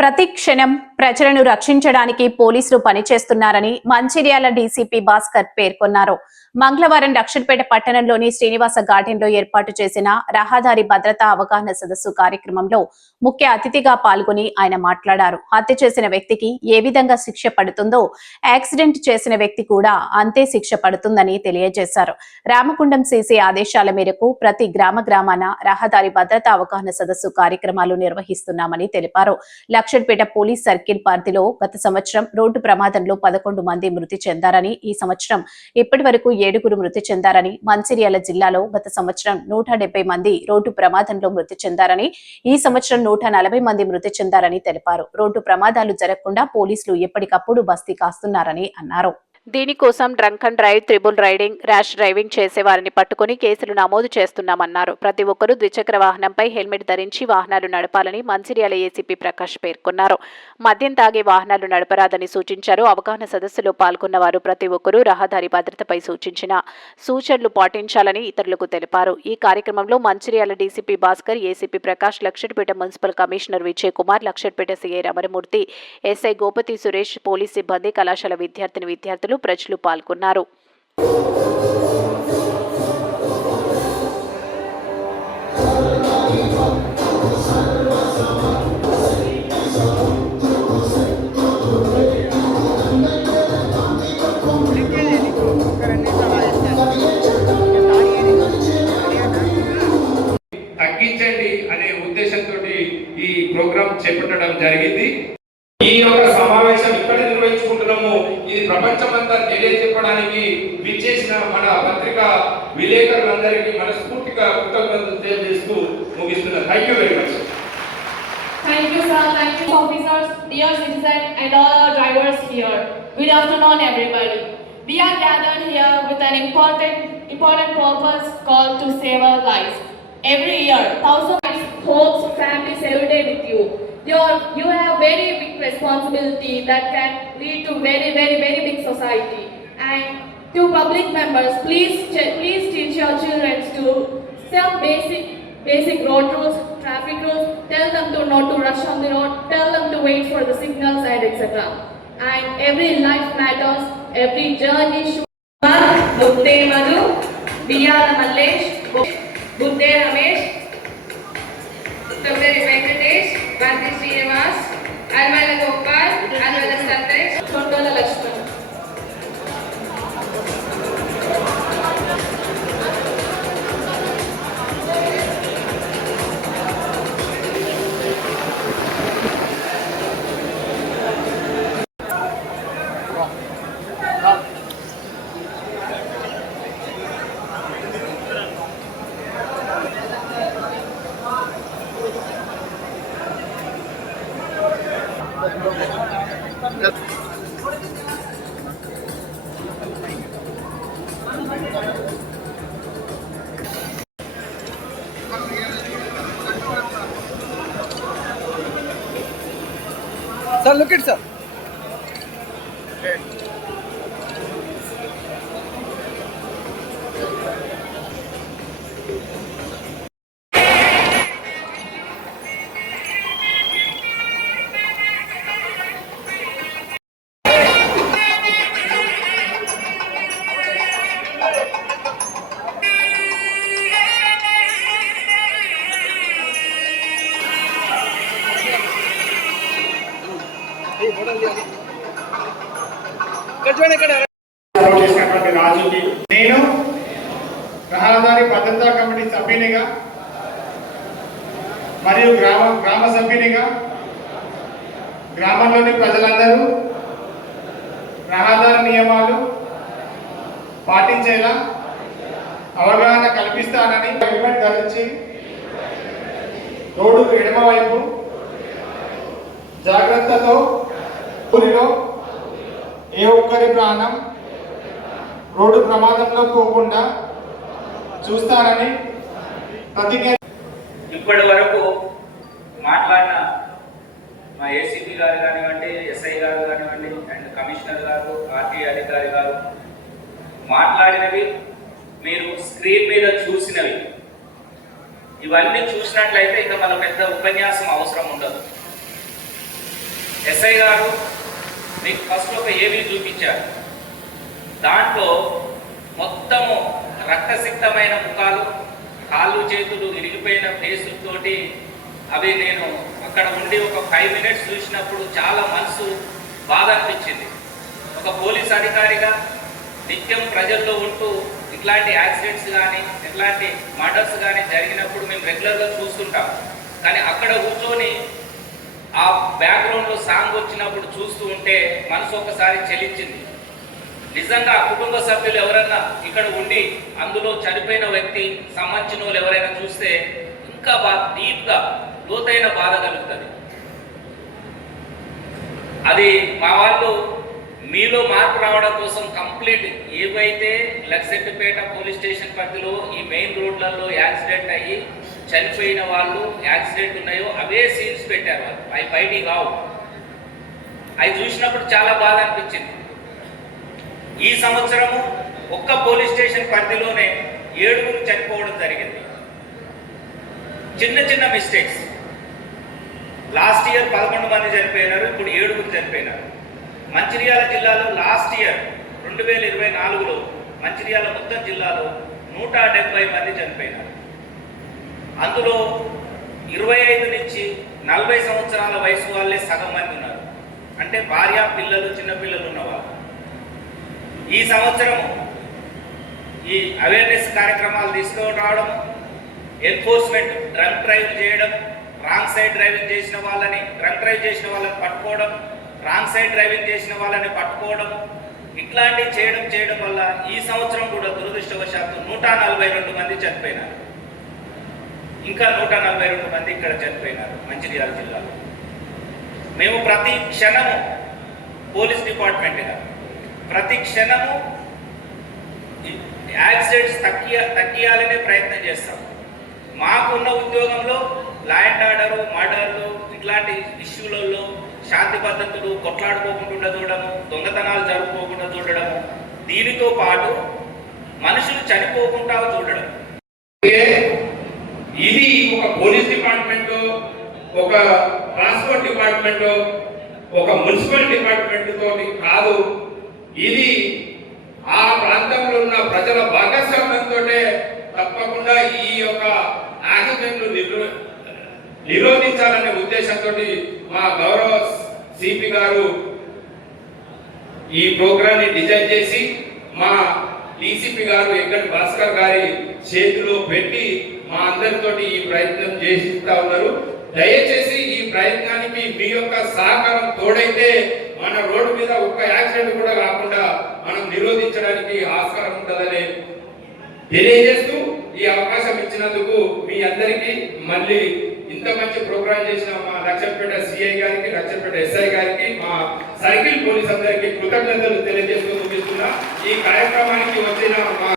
ప్రతి క్షణం ప్రజలను రక్షించడానికి పోలీసులు పనిచేస్తున్నారని మంచిర్యాల డీసీపీ భాస్కర్ పేర్కొన్నారు. మంగళవారం లక్షణపేట పట్టణంలోని శ్రీనివాస గార్డెన్లో ఏర్పాటు చేసిన రహదారి భద్రతా అవగాహన సదస్సు కార్యక్రమంలో ముఖ్య అతిథిగా పాల్గొని ఆయన మాట్లాడారు. హత్య చేసిన వ్యక్తికి ఏ విధంగా శిక్ష పడుతుందో యాక్సిడెంట్ చేసిన వ్యక్తి కూడా అంతే శిక్ష పడుతుందని తెలియజేశారు. రామకుండం సీసీ ఆదేశాల మేరకు ప్రతి గ్రామ గ్రామాన రహదారి భద్రతా అవగాహన సదస్సు కార్యక్రమాలు నిర్వహిస్తున్నామని తెలిపారు. లక్షడ్పేట పోలీస్ సర్కిల్ పరిధిలో గత సంవత్సరం రోడ్డు ప్రమాదంలో పదకొండు మంది మృతి చెందారని ఈ సంవత్సరం ఇప్పటి వరకు ఏడుగురు మృతి చెందారని మంచిర్యాల జిల్లాలో గత సంవత్సరం నూట మంది రోడ్డు ప్రమాదంలో మృతి చెందారని ఈ సంవత్సరం నూట నలభై మంది మృతి చెందారని తెలిపారు. రోడ్డు ప్రమాదాలు జరగకుండా పోలీసులు ఎప్పటికప్పుడు బస్తీ కాస్తున్నారని అన్నారు. దీనికోసం drunk and drive triple riding rash driving చేసే వారిని పట్టుకుని కేసులు నమోదు చేస్తున్నామన్నారు. ప్రతి ఒక్కరూ ద్విచక్ర వాహనంపై హెల్మెట్ ధరించి వాహనాలు నడపాలని మంచిర్యాల ఏసీపీ ప్రకాష్ పేర్కొన్నారు. మద్యం తాగే వాహనాలు నడపరాదని సూచించారు. అవగాహన సదస్సులో పాల్గొన్న వారు ప్రతి ఒక్కరూ రహదారి భద్రతపై సూచించిన సూచనలు పాటించాలని ఇతరులకు తెలిపారు. ఈ కార్యక్రమంలో Mancherial DCP Bhaskar ACP Prakash Luxettipet municipal commissioner Vijay Kumar Luxettipet CI Ramanamurthy SI Gopathi Suresh police సిబ్బంది కళాశాల విద్యార్థిని విద్యార్థులు ప్రజలు పాల్గొన్నారు. ప్రపంచమంతా తెలియజెప్పడానికి విచ్చేసిన మన పత్రిక విలేకరులందరికీ మనస్ఫూర్తిగా కృతజ్ఞతలు తెలియజేస్తూ ముగిస్తున్నా thank you very much Thank you, sir. Thank you, officers, dear citizens, and all our drivers here. Good afternoon, everybody. We are gathered here with an important, important purpose called to save our lives. Every year, thousands of hopes, families every day with you. You you have very big responsibility that can lead to very, very, very big society. And to public members, please, please teach your children to some basic, basic road rules, traffic rules. Tell them to not to rush on the road. Tell them to wait for the signals and etc. And every life matters. Every journey should. Madhu BR Mallesh Gudde తొమ్మిది Srinivas Alwala Gopal Alwala Satish తొండల Laxman. Sir, look at sir. చేసినటువంటి రాజుకి నేను రహదారి భద్రతా committee సభ్యునిగా మరియు గ్రామ గ్రామ సభ్యునిగా గ్రామంలోని ప్రజలందరూ రహదారి నియమాలు పాటించేలా అవగాహన కల్పిస్తానని హెల్మెట్ ధరించి రోడ్డుకు ఎడమవైపు జాగ్రత్తతో ఊరిలో ఏ ఒక్కరి ప్రాణం రోడ్డు ప్రమాదంలో పోకుండా చూస్తానని ప్రతిజ్ఞ ఇప్పటి వరకు మాట్లాడిన మా ఏసీపీ గారు కానివ్వండి ఎస్ఐ గారు కానివ్వండి అండ్ కమిషనర్ గారు ఆర్టీ అధికారి గారు మాట్లాడినవి మీరు స్క్రీన్ మీద చూసినవి. ఇవన్నీ చూసినట్లయితే ఇక మన పెద్ద ఉపన్యాసం అవసరం ఉండదు. ఎస్ఐ గారు మీకు ఫస్ట్ ఒక ఏబీ చూపించారు. దాంట్లో మొత్తము రక్తసిక్తమైన ముఖాలు కాళ్ళు చేతులు ఇరిగిపోయిన ఫేసులతోటి అవి నేను అక్కడ ఉండి ఒక ఫైవ్ మినిట్స్ చూసినప్పుడు చాలా మనసు బాధ అనిపించింది. ఒక పోలీస్ అధికారిగా నిత్యం ప్రజల్లో ఉంటూ ఇట్లాంటి యాక్సిడెంట్స్ కానీ ఇట్లాంటి మర్డర్స్ కానీ జరిగినప్పుడు మేము రెగ్యులర్గా చూస్తుంటాం. కానీ అక్కడ కూర్చొని బ్యాక్గ్రౌండ్లో సాంగ్ వచ్చినప్పుడు చూస్తూ ఉంటే మనసు ఒకసారి చెలించింది. నిజంగా ఆ కుటుంబ సభ్యులు ఎవరైనా ఇక్కడ ఉండి అందులో చనిపోయిన వ్యక్తి సంబంధించిన వాళ్ళు ఎవరైనా చూస్తే ఇంకా బాగా డీప్గా లోతైన బాధ కలుగుతుంది. అది మా వాళ్ళు మీలో మార్పు రావడం కోసం కంప్లీట్ ఏవైతే లక్సెట్పేట పోలీస్ స్టేషన్ పరిధిలో ఈ మెయిన్ రోడ్లలో యాక్సిడెంట్ అయ్యి చనిపోయిన వాళ్ళు యాక్సిడెంట్ ఉన్నాయో అవే సీన్స్ పెట్టారు వాళ్ళు. అవి బయటికి కావు అవి చూసినప్పుడు చాలా బాధ అనిపించింది. ఈ సంవత్సరము ఒక్క పోలీస్ స్టేషన్ పరిధిలోనే ఏడుగురు చనిపోవడం జరిగింది. చిన్న చిన్న మిస్టేక్స్ లాస్ట్ ఇయర్ పదకొండు మంది చనిపోయినారు ఇప్పుడు ఏడుగురు చనిపోయినారు. మంచిర్యాల జిల్లాలో లాస్ట్ ఇయర్ రెండు వేల ఇరవై నాలుగులో మంచిర్యాల మొత్తం జిల్లాలో నూట డెబ్బై మంది చనిపోయినారు. అందులో ఇరవై ఐదు నుంచి నలభై సంవత్సరాల వయసు వాళ్ళే సగం మంది ఉన్నారు. అంటే భార్య పిల్లలు చిన్నపిల్లలు ఉన్నవాళ్ళు. ఈ సంవత్సరం ఈ అవేర్నెస్ కార్యక్రమాలు తీసుకురావడం రావడం ఎన్ఫోర్స్మెంట్ డ్రంక్ డ్రైవ్ చేయడం రాంగ్ సైడ్ డ్రైవింగ్ చేసిన వాళ్ళని డ్రంక్ డ్రైవ్ చేసిన వాళ్ళని పట్టుకోవడం రాంగ్ సైడ్ డ్రైవింగ్ చేసిన వాళ్ళని పట్టుకోవడం ఇట్లాంటివి చేయడం చేయడం వల్ల ఈ సంవత్సరం కూడా దురదృష్టవశాత్తు నూట నలభై రెండు మంది చనిపోయినారు. ఇంకా నూట నలభై రెండు మంది ఇక్కడ చనిపోయినారు మంచిర్యాల జిల్లాలో. మేము ప్రతి క్షణము పోలీస్ డిపార్ట్మెంట్గా ప్రతి క్షణము యాక్సిడెంట్స్ తగ్గియ తగ్గియాలనే ప్రయత్నం చేస్తాం. మాకున్న ఉద్యోగంలో లా అండ్ ఆర్డరు మర్డర్లు ఇట్లాంటి ఇష్యూలలో శాంతి పద్ధతులు కొట్లాడుకోకుండా చూడడము దొంగతనాలు జరుపుకోకుండా చూడడము దీనితో పాటు మనుషులు చనిపోకుండా చూడడం ఇది ఒక పోలీస్ డిపార్ట్మెంట్ ఒక ట్రాన్స్పోర్ట్ డిపార్ట్మెంట్ ఒక మున్సిపల్ డిపార్ట్మెంట్ తోటి కాదు. ఇది ఆ ప్రాంతంలో ఉన్న ప్రజల భాగస్వామ్యంతో తప్పకుండా ఈ యొక్క యాక్సిడెంట్లు నిరో నిరోధించాలనే ఉద్దేశంతో మా గౌరవ సిపి గారు ఈ ప్రోగ్రాన్ని డిజైన్ చేసి మా డీసీపీ గారు ఎక్కడి భాస్కర్ గారి చేతిలో పెట్టి మా అందరితోటి ఈ ప్రయత్నం చేసిస్తా ఉన్నారు. దయచేసి ఈ ప్రయత్నానికి మీ యొక్క సహకారం తోడైతే మన రోడ్డు మీద ఒక్క యాక్సిడెంట్ కూడా కాకుండా మనం నిరోధించడానికి ఆస్కారం ఉంటుందని తెలియజేస్తూ ఈ అవకాశం ఇచ్చినందుకు మీ అందరికీ మళ్ళీ ఇంత మంచి ప్రోగ్రాం చేసిన మా లక్ష్మపేట సిఐ గారికి లక్ష్మపేట ఎస్ఐ గారికి మా సర్కిల్ పోలీస్ అందరికీ కృతజ్ఞతలు తెలియజేస్తూ ముగిస్తున్నా. ఈ కార్యక్రమానికి వచ్చిన మా